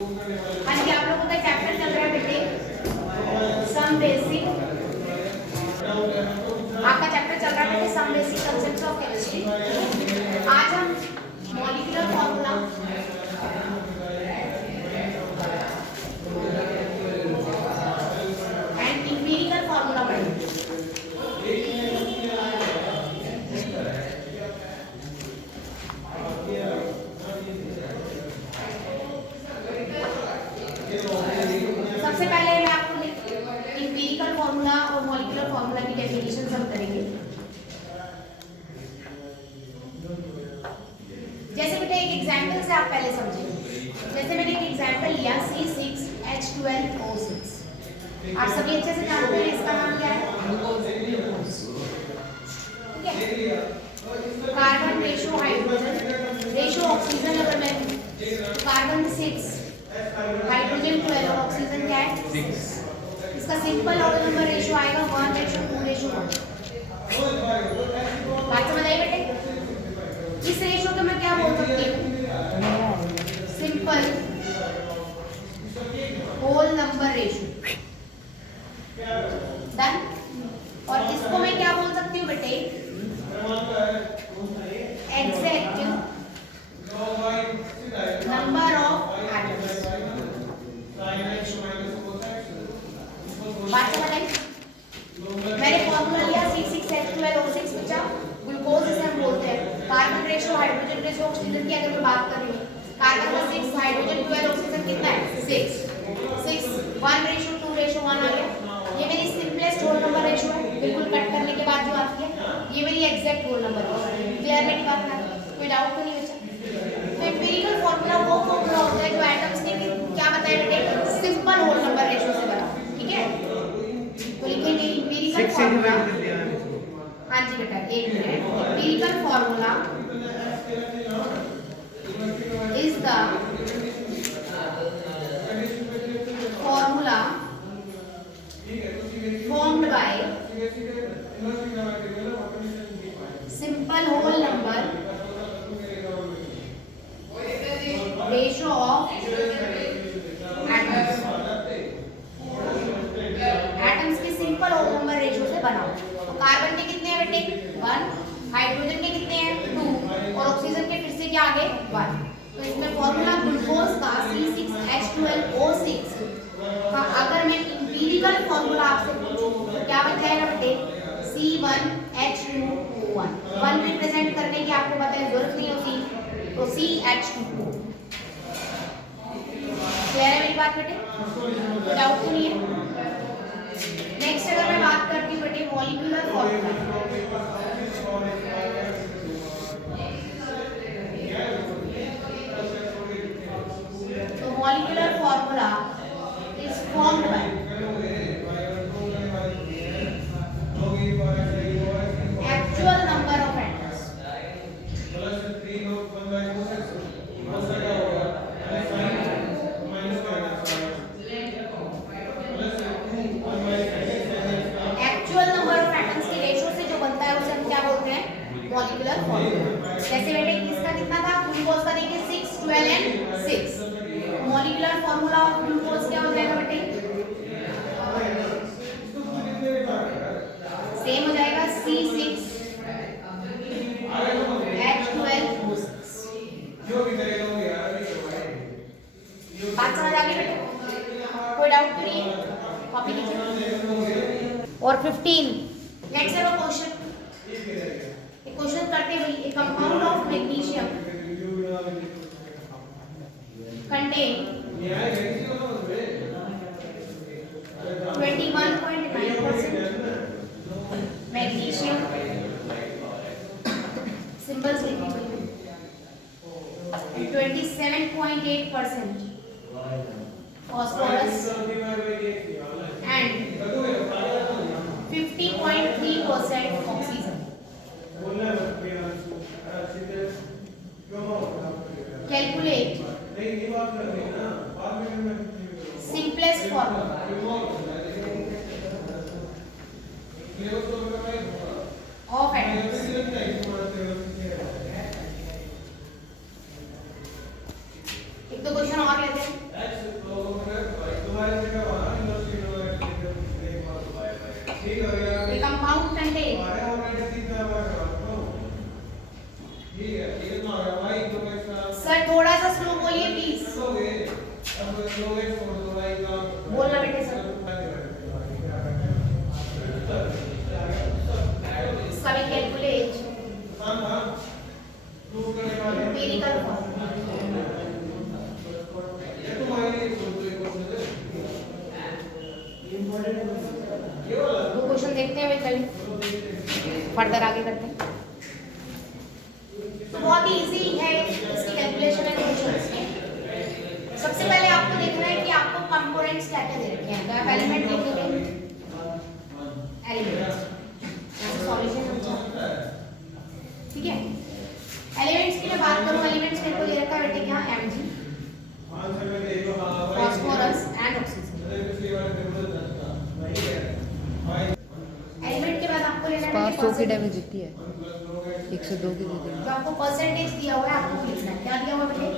हाँ जी, आप लोगों का चैप्टर चल रहा है बेटे सम बेसिक। आपका चैप्टर चल रहा है बेटे some basic concepts of chemistry. आज हम molecular formula and empirical formula पढ़ेंगे। सबसे पहले मैं आपको इंपीरिकल फॉर्मूला और मॉलिक्यूलर फॉर्मूला की डेफिनेशन सब करेंगे। जैसे बेटा एक एग्जांपल से आप पहले समझेंगे। जैसे मैंने एक एग्जांपल लिया C6H12O6। आप सभी अच्छे से जानते हैं इसका नाम क्या है, ठीक है। Carbon ratio hydrogen ratio oxygen अगर मैं कार्बन 6 हाइड्रोजन 12 और ऑक्सीजन क्या है 6। इसका सिंपल रोल नंबर रेशो आएगा 1:2:1। बात समझ आई बेटे? इस रेशो को मैं क्या बोल सकती हूँ, simple whole number ratio. Done. और इसको मैं क्या बोल सकती हूँ बेटे, एग्जैक्ट नंबर ऑफ एटम्स। बात समझ आई? मैंने फॉर्मूला लिया C6H12O6 बचा। ग्लूकोज इसे हम बोलते हैं। Carbon ratio hydrogen ratio oxygen की अगर मैं बात कर रही हूँ, कार्बन का 6 हाइड्रोजन 12 ऑक्सीजन कितना है 6 1:2:1 आ गया। ये मेरी सिंपलेस्ट होल नंबर रेशो है, बिल्कुल कट करने के बाद जो आती है ये मेरी एग्जैक्ट होल नंबर है। क्लियर मेरी बात है? कोई डाउट तो नहीं बचा? तो एम्पिरिकल फॉर्मूला वो फॉर्मूला होता है जो एटम्स ने क्या बताया बेटे, सिंपल होल नंबर रेशो से बना, ठीक है। तो लिखेंगे एम्पिरिकल फॉर्मूला। हाँ जी बेटा एक minute. Empirical formula is the formula formed by simple whole number ratio of atoms। Atoms के सिंपल होल नंबर रेशियो से बना। तो कार्बन के कितने हैं बेटे 1, हाइड्रोजन के कितने हैं 2 और ऑक्सीजन के फिर से क्या आ गए 1। तो इसमें फॉर्मूला ग्लूकोज का C6H12O6 का अगर मैं इंपीरिकल फॉर्मूला आपसे पूछूं तो क्या बताएगा बेटे C1H2O1। 1 रिप्रेजेंट करने की आपको पता है जरूरत नहीं होती, तो CH2O। क्लियर है मेरी बात बेटे? तो डाउट तो नहीं है? नेक्स्ट अगर मैं बात करती हूँ बेटे मॉलिक्यूलर फॉर्मूला, तो molecular formula is formed by actual number of atoms के रेशो से जो बनता है उसे हम क्या बोलते हैं मॉलिक्यूलर फॉर्मूला। जैसे बेटे इसका कितना था ग्लूकोज का, देखिए 6 12 and 6। Molecular formula of glucose क्या हो जाएगा बेटे, सेम हो जाएगा C6H12O6। बात समझ आ गई बेटे? कोई डाउट तो नहीं है? कॉपी कीजिए। और 15 लेट्स हैव अ क्वेश्चन। एक क्वेश्चन करते हैं भाई, ए compound of magnesium contain 21.9% magnesium, symbols लिखेंगे, 27.8% phosphorus and 50.3% oxygen। Calculate simplest formula of atoms। एक तो क्वेश्चन और लेते हैं। बोलना बेटे सब सभी कैलकुलेट एम्पिरिकल दो क्वेश्चन देखते हैं भाई कल फर्दर आगे करते हैं। तो बहुत ही इजी है इसकी कैलकुलेशन एंड क्वेश्चंस में। सबसे पहले आपको देखना है कि आपको कंपोनेंट्स क्या क्या दे रखे हैं। तो आप एलिमेंट लिखोगे, एलिमेंट सॉल्यूशन समझा, ठीक है। एलिमेंट्स की मैं बात करूं, एलिमेंट्स मेरे को दे रखा है बेटे क्या, Mg, phosphorus and oxygen. Element के बाद आपको लेना है 500 की डैमेज जितनी है 102 की दे देंगे। जो आपको परसेंटेज दिया हुआ है आपको लिखना है। क्या दिया हुआ है बेटे,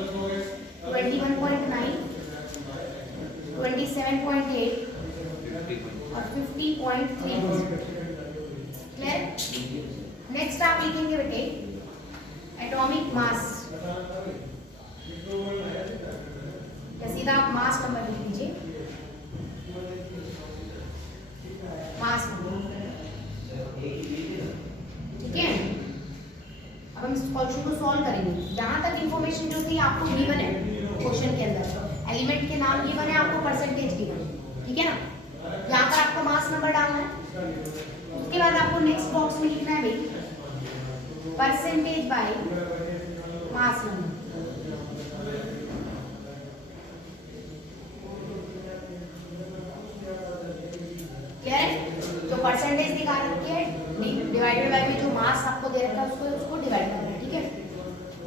21.9, 27.8 और 50.3। क्लियर। नेक्स्ट आप लिखेंगे बेटे एटॉमिक मास, या सीधा आप मास नंबर लिख लीजिए, मास नंबर, ठीक है। अब हम इस क्वेश्चन को सॉल्व करेंगे। जहां तक इंफॉर्मेशन जो थी आपको गिवन है क्वेश्चन के अंदर, एलिमेंट के नाम गिवन है, आपको परसेंटेज गिवन है, ठीक है ना। यहाँ पर आपको मास नंबर डालना है। उसके बाद आपको नेक्स्ट बॉक्स में लिखना है भाई percentage by mass number. Clear है। जो परसेंटेज दिखा रखी है डिवाइडेड बाय में जो मास आपको दे रखा है उसको डिवाइड करना है, ठीक है।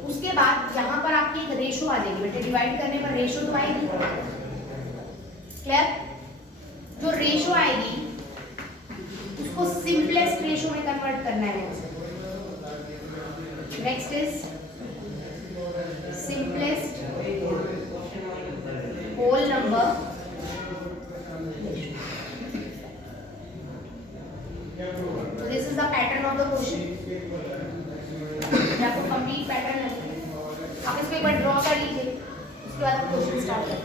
उसके बाद यहाँ पर आपकी एक रेशो आ जाएगी बेटे, डिवाइड करने पर रेशो तो आएगी। क्लियर। जो रेशो आएगी उसको सिंपलेस्ट रेशो में कन्वर्ट करना है। Next is simplest whole number. So this is the pattern of the question. आपको कंप्लीट पैटर्न है, आप इसको एक बार ड्रॉ कर लीजिए, उसके बाद आप क्वेश्चन स्टार्ट करें।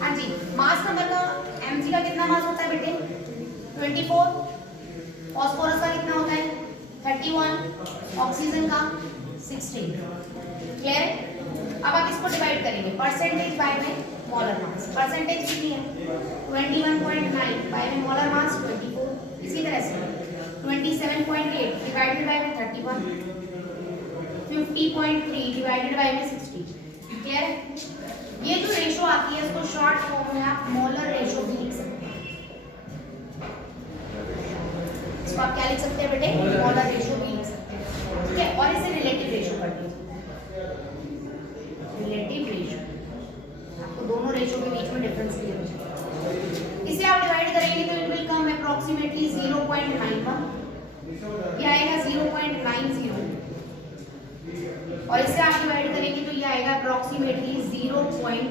हाँ जी, मास नंबर का Mg का कितना मास होता है बेटे, 24। फास्फोरस का कितना होता है, 31। ऑक्सीजन का 16। क्लियर है। अब आप इसको डिवाइड करेंगे परसेंटेज बाय में मोलर मास। परसेंटेज कितनी है, 21.9 बाय में मोलर मास 24। इसी तरह से 27.8 डिवाइडेड बाय में 31, 50.3 डिवाइडेड बाय में 60। क्लियर है। ये जो रेशो आती है इसको शॉर्ट फॉर्म में आप मोलर रेशो भी लिख सकते हैं। इसको आप क्या लिख सकते हैं बेटे, मोलर रेशो भी लिख सकते हैं, ठीक है। और इसे रिलेटिव रेशो कर दीजिए, रिलेटिव रेशो। आपको दोनों रेशो के बीच में डिफरेंस क्लियर हो जाएगा। इसे आप डिवाइड करेंगे तो इट विल कम अप्रोक्सीमेटली 0.91, ये आएगा 0.90। और इसे आप डिवाइड करेंगे तो ये आएगा अप्रोक्सीमेटली 3.45।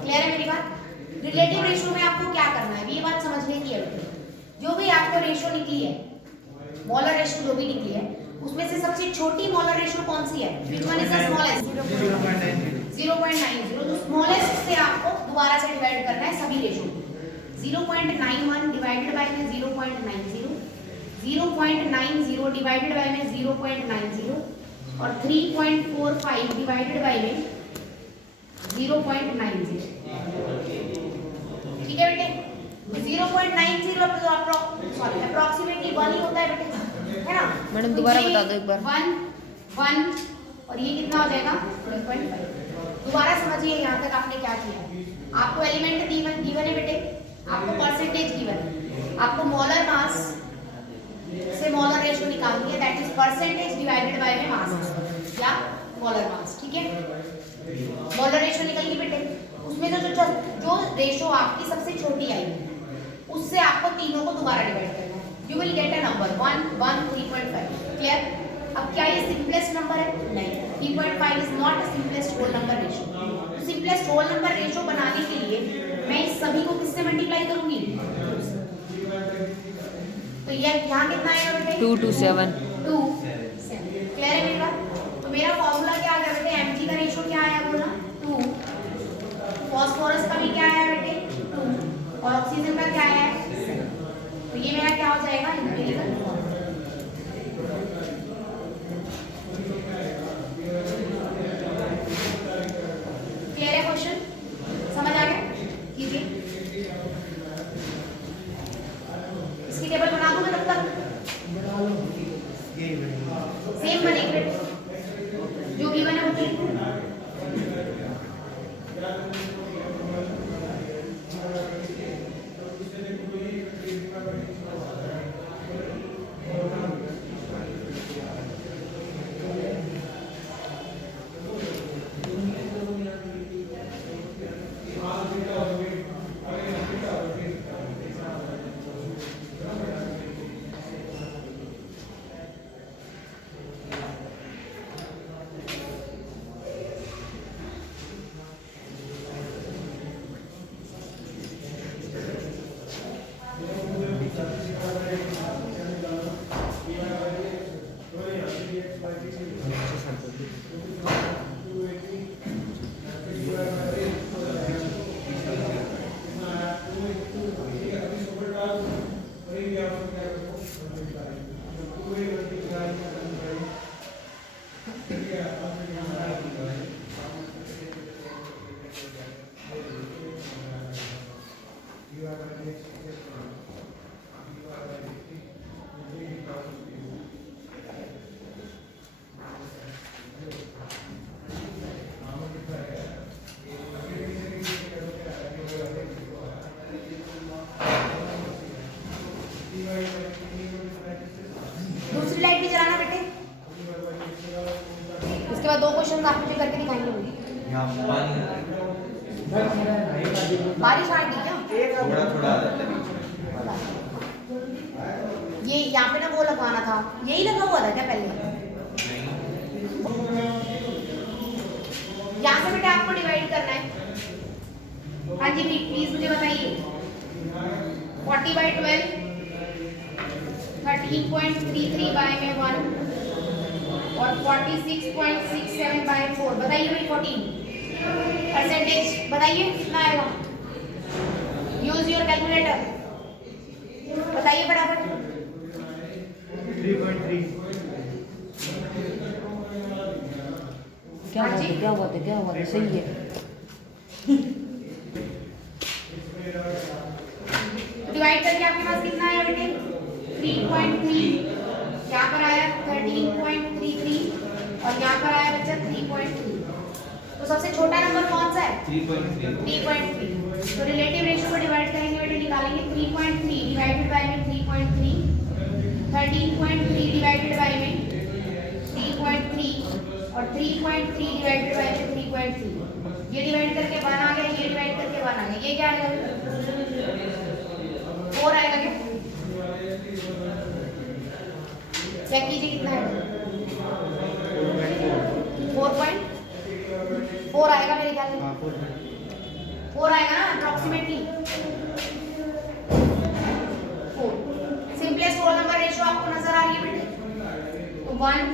क्लियर है मेरी बात। रिलेटिव रेशो में आपको क्या करना है, ये बात समझने की है। जो भी आपको रेशो निकली है, मोलर रेशो जो भी निकली है, उसमें से सबसे छोटी मोलर रेशो कौन सी है, which one is the smallest, 0.90। तो स्मॉलेस्ट से आपको दोबारा से डिवाइड करना है सभी रेशो। 0.91 डिवाइडेड बाय में 0.90, 0.90 डिवाइडेड बाय में 0.90 और 3.45 डिवाइडेड बाय में 0.90। ठीक है बेटे। 0.90 अप्रोक्सीमेटली 1 ही होता है बेटे, है ना। मैडम दोबारा बता दो एक बार। 1 और ये कितना हो जाएगा 3.5। दोबारा समझिए यहाँ तक आपने क्या किया। आपको एलिमेंट गिवन है बेटे, आपको परसेंटेज गिवन है, आपको मोलर मास से मोलर रेशो निकालनी है, that is percentage divided by में मास या मोलर मास। ठीक है, मोलर रेशो निकल गई बेटे। उसमें जो रेशो आपकी सबसे छोटी आई उससे आपको तीनों को दोबारा डिवाइड करना है। You will get a number 1 1 3.5। Clear. अब क्या ये सिंपलेस्ट नंबर है? नहीं, 3.5 is not a simplest whole number ratio. तो सिंपलेस्ट होल नंबर रेशो बनाने के लिए मैं इस सभी को किससे मल्टीप्लाई करूंगी? तो ये यहाँ कितना आएगा बेटे? 2 to 7. 2 7. क्लियर है मेरी बात? तो मेरा फॉर्मूला क्या आ गया बेटे? Mg का रेशियो क्या आया बोला? 2. फॉस्फोरस का भी क्या आया बेटे? 2. और ऑक्सीजन का क्या आया? 7. तो ये मेरा क्या हो जाएगा? Empirical formula. क्लियर है क्वेश्चन? समझ आ गया? कीजिए। इसकी टेबल बना दूं मैं तब तक? सेम बनेगी बेटे, जो गिवन है वो दूसरी लाइट भी जलाना बेटे। इसके बाद 2 क्वेश्चन आप मुझे करके दिखाएंगे मुझे। बारिश आ गई क्या? थोड़ा थोड़ा ये यहाँ पे ना वो लगाना था, यही लगा हुआ था क्या पहले? यहाँ से बेटा आपको डिवाइड करना है। हाँ जी प्लीज मुझे बताइए। 40/12 13.33 बाय में 1 और 46.67 बाय 4। बताइए भाई 14 परसेंटेज बताइए कितना आएगा? यूज योर कैलकुलेटर, बताइए फटाफट। 3.3। क्या हाँ बात जी। है, क्या बात है, क्या बात है, सही है। डिवाइड करके आपके पास कितना आया बेटे? 3.3। यहाँ पर आया 13.33 और यहाँ पर आया बच्चा 3.3। तो सबसे छोटा नंबर कौन सा है? 3.3। तो रिलेटिव रेशियो को डिवाइड करेंगे बेटे, निकालेंगे 3.3 डिवाइडेड बाय में 3.3, 13.3 डिवाइडेड बाय में 3.3 और 3.3 डिवाइडेड बाय में 3.3। ये डिवाइड करके 1 आ गया, ये डिवाइड करके 1 आ गया। ये क्या आएगा? 4 आएगा क्या? चेक कीजिए कितना है। 4.4 आएगा मेरे ख्याल में। 4 आएगा ना approximately. 4। Simplest whole number ratio आपको नजर आ रही है बेटे? तो 1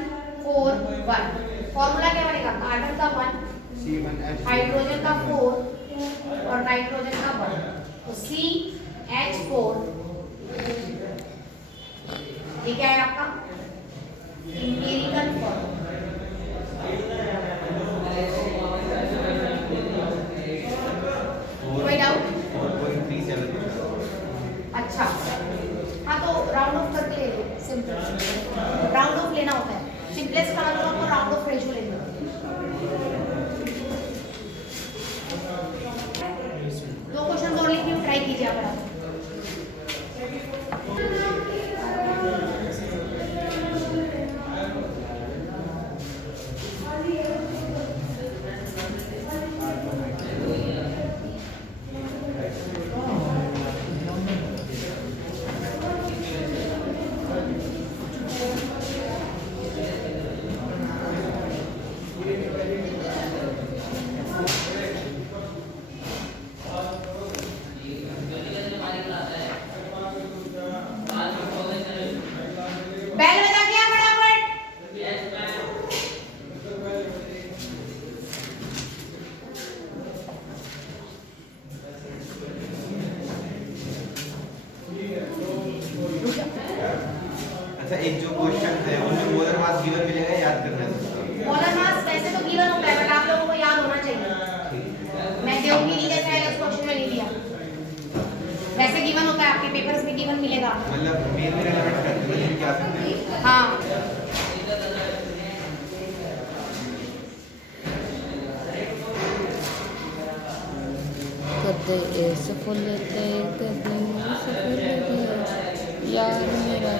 4 1। फॉर्मूला क्या बनेगा? कार्बन का 1, हाइड्रोजन का 4 और नाइट्रोजन का 1। तो CH4 ये क्या है आपका? Empirical formula. कोई डाउट? 4.37। अच्छा हाँ, तो राउंड ऑफ करके ले लो। सिंपल राउंड ऑफ लेना होता है। सिंपलेस्ट का मतलब आपको राउंड ऑफ रेशियो लेना होता है। 2 क्वेश्चन और लिखने में ट्राई कीजिए आप। एक जो क्वेश्चन है उनमें मोलर मास गिवन मिलेगा, याद करना है सबको। मोलर मास वैसे तो गिवन होता है, बट आप लोगों को याद होना चाहिए। मैं देवगिरी कैसे आएगा इस क्वेश्चन में नहीं दिया, वैसे गिवन होता है, आपके पेपर्स में गिवन मिलेगा। मतलब मेन में रिलेवेंट करते हैं क्या सकते हैं। हाँ कदे इस फुल ते कदे इस फुल ते यार मेरा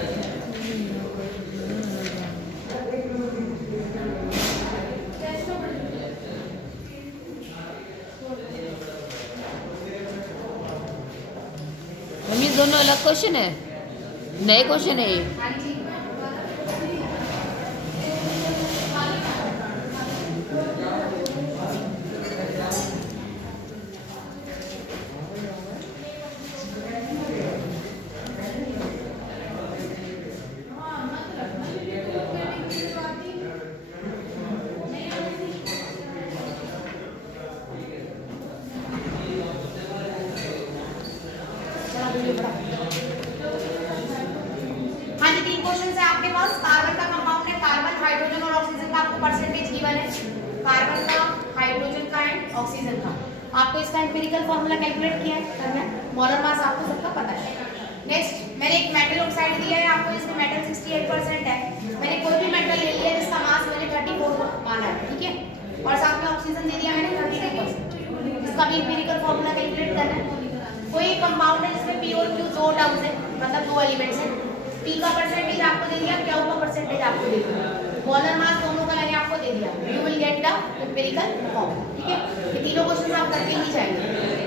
मम्मी दोनों अलग क्वेश्चन है, नए क्वेश्चन है ये। हाँ जी। हाँ जी, 3 क्वेश्चन है आपके पास। कार्बन का कंपाउंड है, कार्बन, हाइड्रोजन और ऑक्सीजन का आपको परसेंटेज गिवन है, कार्बन का, हाइड्रोजन का एंड ऑक्सीजन का। आपको इसका एम्पिरिकल फार्मूला कैलकुलेट किया है, करना है। मोलर मास आपको सबका पता है। नेक्स्ट, मैंने एक मेटल ऑक्साइड दिया है आपको, इसमें मेटल 68% है। मैंने कोई भी मेटल ले लिया जिसका मास मैंने 34 माना है, ठीक है, और साथ में ऑक्सीजन दे दिया मैंने 32%। इसका भी एम्पिरिकल फार्मूला कैलकुलेट करना है। कोई कंपाउंड है जिसमें पी और क्यू 2 टर्म्स है, मतलब 2 एलिमेंट्स हैं। पी का परसेंटेज आपको दे दिया, क्यू का परसेंटेज आपको दे दिया, मोलर मास दोनों का मैंने आपको दे दिया। You will get the empirical formula, ठीक है। ये तीनों क्वेश्चन आप करके ही जाएंगे।